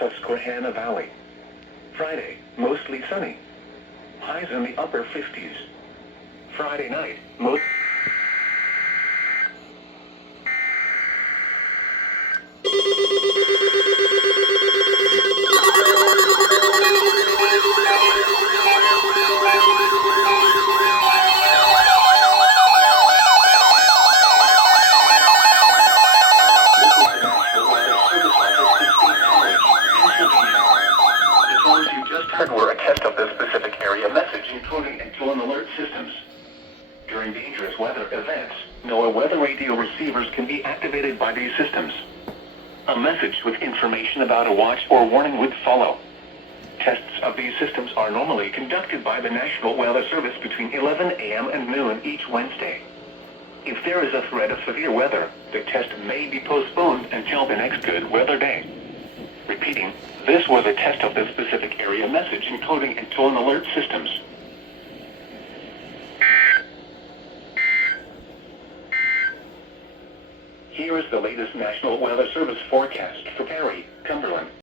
Susquehanna Valley. Friday, mostly sunny. Highs in the upper 50s. Friday night, most... You just heard were a test of the specific area message encoding and tone alert systems. During dangerous weather events, NOAA weather radio receivers can be activated by these systems. A message with information about a watch or warning would follow. Tests of these systems are normally conducted by the National Weather Service between 11 a.m. and noon each Wednesday. If there is a threat of severe weather, the test may be postponed until the next good weather day. Repeating, this was a test of the specific area message encoding and tone alert systems. Here is the latest National Weather Service forecast for Cary, Cumberland,